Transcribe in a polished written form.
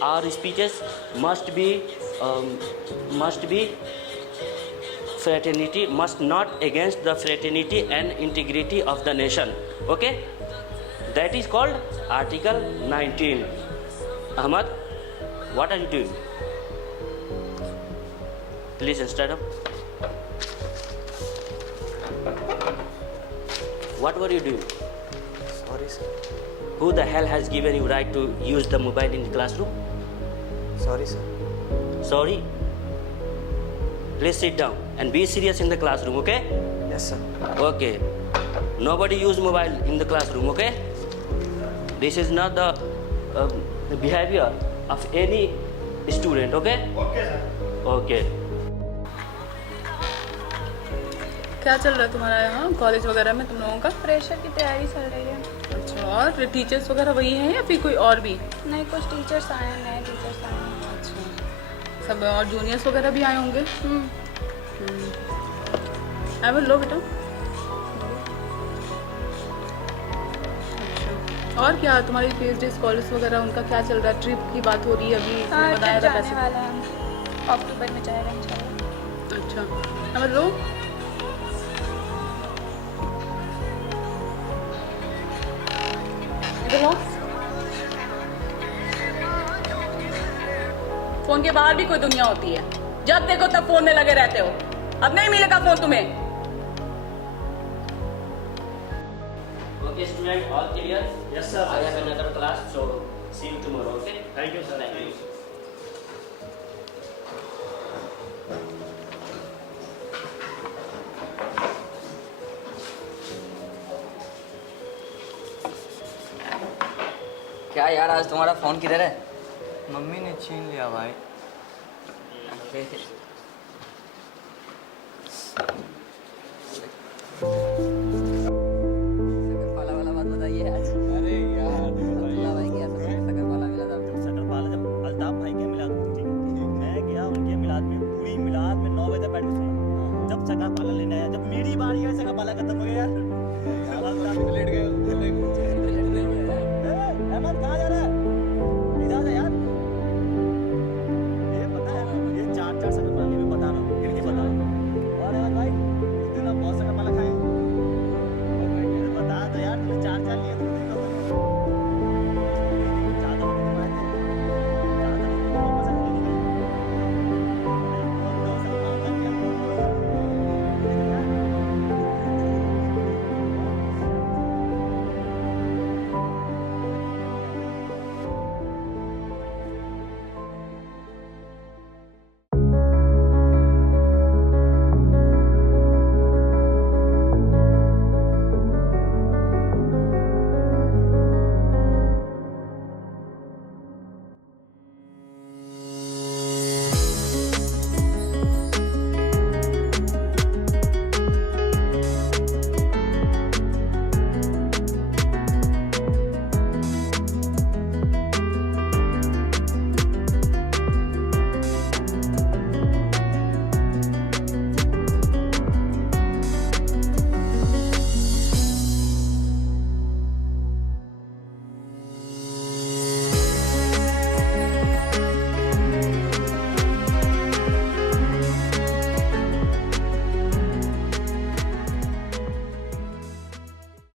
our speeches must be fraternity, must not against the fraternity and integrity of the nation. Okay, that is called Article 19. Ahmad, what are you doing? Please stand up. What were you doing? Sorry, sir. Who the hell has given you right to use the mobile in the classroom? Sorry, sir. Sorry? Please sit down and be serious in the classroom, okay? Yes, sir. Okay. Nobody use mobile in the classroom, okay? This is not the behavior of any student, okay? Okay, sir. Okay. क्या चल रहा है तुम्हारा यहाँ college वगैरह में तुम लोगों का? प्रेशर की तैयारी चल रही है। अच्छा, और टीचर्स वगैरह वही हैं या फिर कोई और भी? नहीं, कुछ टीचर्स आए हैं, नए टीचर्स आए हैं। अच्छा, सब और जूनियर्स वगैरह भी आए होंगे? एवर लो बेटा। अच्छा, और क्या तुम्हारी पीएचडी स्कॉलर्स वगैरह उनका क्या चल रहा है? ट्रिप की बात हो रही है अभी? हाँ, बताया ट्रिप था जाने वाला है, अक्टूबर में जाएगा इंशाल्लाह। अच्छा, एवर लो। फोन के बाहर भी कोई दुनिया होती है, जब देखो तब फोन में लगे रहते हो। अब नहीं मिलेगा फोन तुम्हें। Okay, student, all clear? Yes, sir. I have another class, so see you tomorrow, okay? Thank you, sir. Thank you. क्या यार, आज तुम्हारा फोन किधर है? मम्मी ने छीन लिया भाई।